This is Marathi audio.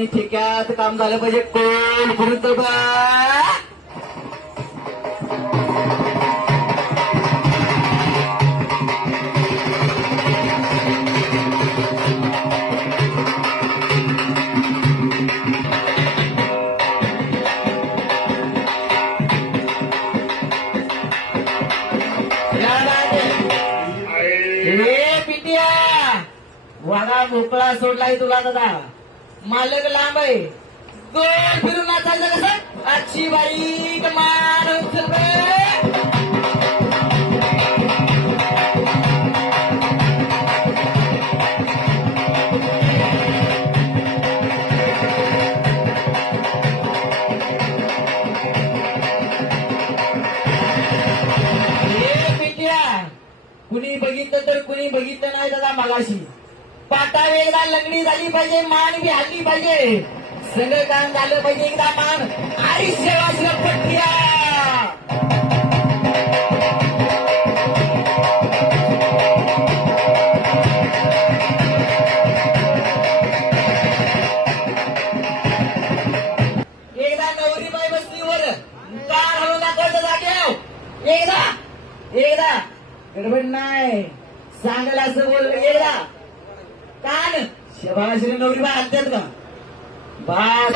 ठेक्यात काम झालं पाहिजे. कोण करून बा पिटिया वाडा मोकळा सोडलाय तुला दादा. मालक लांब आहे. गोल फिरून नाचायचं कसं. आजची बाई मान उचल बे. कुणी बघितलं तर कुणी बघितलं नाही दादा. मगाशी पाटा एकदा लंगडी झाली पाहिजे. मान बी हल्ली पाहिजे. सगळं काम झालं पाहिजे. एकदा मान आयुष्य वाचलं पट्टिया. एकदा नवरी बाई बसली वर कान हलवून दाखवायचं जागेव. एकदा गडबड नाही. सांगायला असं बोल. एकदा कान शबाश नवरी बाई आणतात का. बस